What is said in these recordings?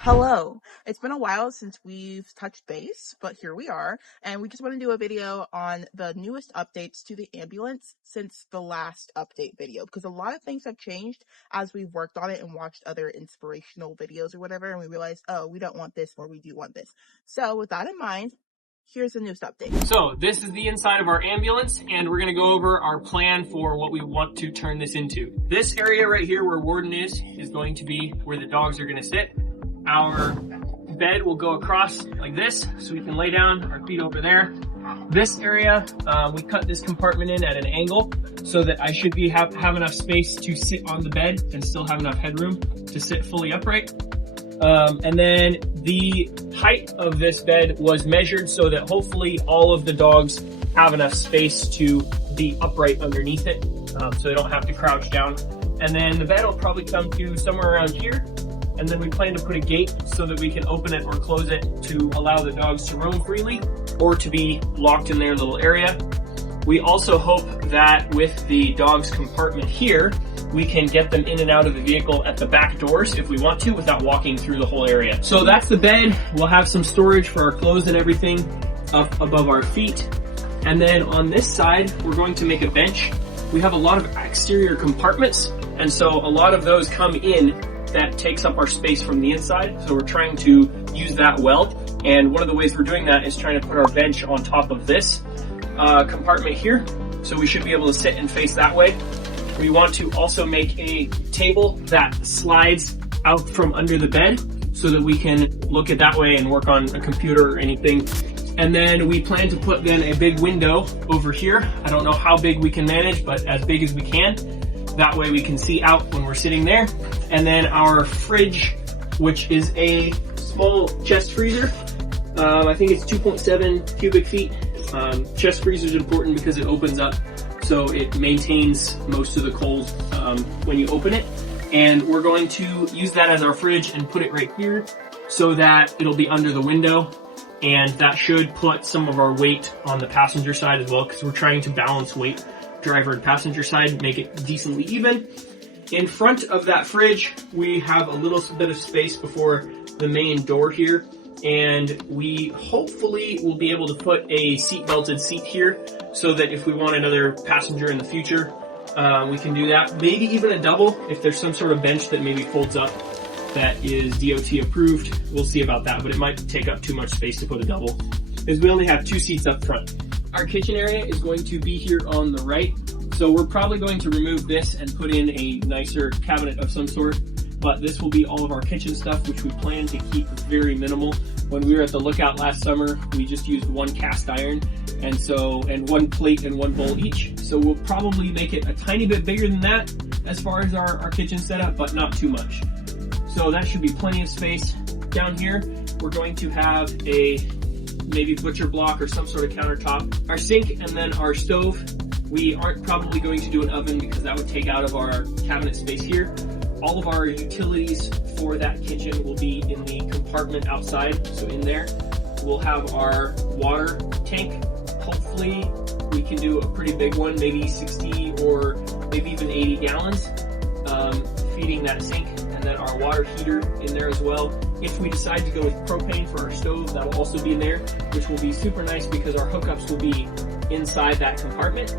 Hello. It's been a while since we've touched base, but here we are, and we just want to do a video on the newest updates to the ambulance since the last update video, because a lot of things have changed as we've worked on it and watched other inspirational videos or whatever, and we realized, oh, we don't want this or we do want this. So with that in mind, here's the newest update. So this is the inside of our ambulance, and we're going to go over our plan for what we want to turn this into. This area right here where Warden is going to be where the dogs are going to sit. Our bed will go across like this, so we can lay down our feet over there. This area, we cut this compartment in at an angle so that I should have enough space to sit on the bed and still have enough headroom to sit fully upright. And then the height of this bed was measured so that hopefully all of the dogs have enough space to be upright underneath it, so they don't have to crouch down. And then the bed will probably come to somewhere around here. And then we plan to put a gate so that we can open it or close it to allow the dogs to roam freely or to be locked in their little area. We also hope that with the dogs compartment here, we can get them in and out of the vehicle at the back doors if we want to without walking through the whole area. So that's the bed. We'll have some storage for our clothes and everything up above our feet. And then on this side, we're going to make a bench. We have a lot of exterior compartments, and so a lot of those come in that takes up our space from the inside, so we're trying to use that well. And one of the ways we're doing that is trying to put our bench on top of this compartment here, so we should be able to sit and face that way. We want to also make a table that slides out from under the bed so that we can look at that way and work on a computer or anything. And then we plan to put then a big window over here. I don't know how big we can manage, but as big as we can. That way we can see out when we're sitting there. And then our fridge, which is a small chest freezer. I think it's 2.7 cubic feet. Chest freezer is important because it opens up, so it maintains most of the cold when you open it. And we're going to use that as our fridge and put it right here so that it'll be under the window. And that should put some of our weight on the passenger side as well, because we're trying to balance weight, driver and passenger side, make it decently even. In front of that fridge, we have a little bit of space before the main door here, and we hopefully will be able to put a seat-belted seat here so that if we want another passenger in the future, we can do that. Maybe even a double if there's some sort of bench that maybe folds up that is DOT approved. We'll see about that, but it might take up too much space to put a double, because we only have 2 seats up front. Our kitchen area is going to be here on the right, so we're probably going to remove this and put in a nicer cabinet of some sort, but this will be all of our kitchen stuff, which we plan to keep very minimal. When we were at the Lookout last summer, we just used 1 cast iron, and 1 plate and 1 bowl each, so we'll probably make it a tiny bit bigger than that as far as our kitchen setup, but not too much. So that should be plenty of space. Down here, we're going to have a maybe butcher block or some sort of countertop. Our sink and then our stove. We aren't probably going to do an oven because that would take out of our cabinet space here. All of our utilities for that kitchen will be in the compartment outside, so in there. We'll have our water tank. Hopefully we can do a pretty big one, maybe 60 or maybe even 80 gallons, feeding that sink. And then our water heater in there as well. If we decide to go with propane for our stove, that'll also be in there, which will be super nice because our hookups will be inside that compartment.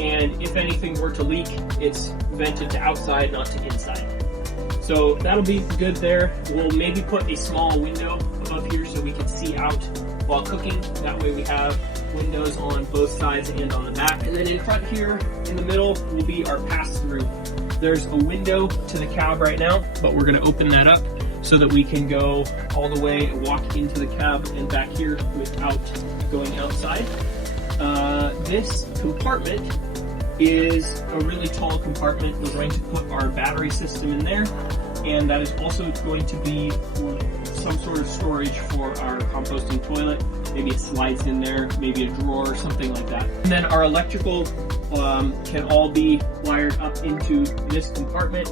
And if anything were to leak, it's vented to outside, not to inside. So that'll be good there. We'll maybe put a small window above here so we can see out while cooking. That way we have windows on both sides and on the back. And then in front here, in the middle, will be our pass-through. There's a window to the cab right now, but we're going to open that up so that we can go all the way and walk into the cab and back here without going outside. This compartment is a really tall compartment. We're going to put our battery system in there, and that is also going to be some sort of storage for our composting toilet. Maybe it slides in there, maybe a drawer or something like that. And then our electrical can all be wired up into this compartment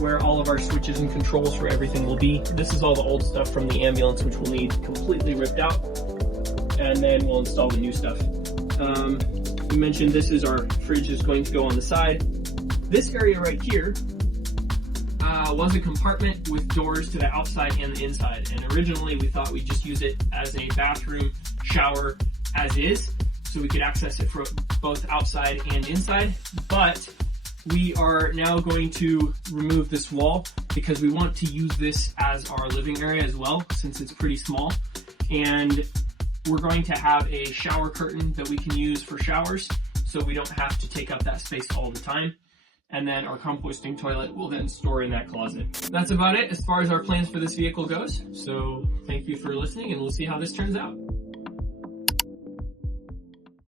where all of our switches and controls for everything will be. This is all the old stuff from the ambulance, which we'll need completely ripped out, and then we'll install the new stuff. We mentioned this is our fridge is going to go on the side. This area right here was a compartment with doors to the outside and the inside. And originally we thought we'd just use it as a bathroom, shower as is, so we could access it from both outside and inside. But we are now going to remove this wall because we want to use this as our living area as well, since it's pretty small. And we're going to have a shower curtain that we can use for showers, so we don't have to take up that space all the time. And then our composting toilet will then store in that closet. That's about it as far as our plans for this vehicle goes. So thank you for listening, and we'll see how this turns out.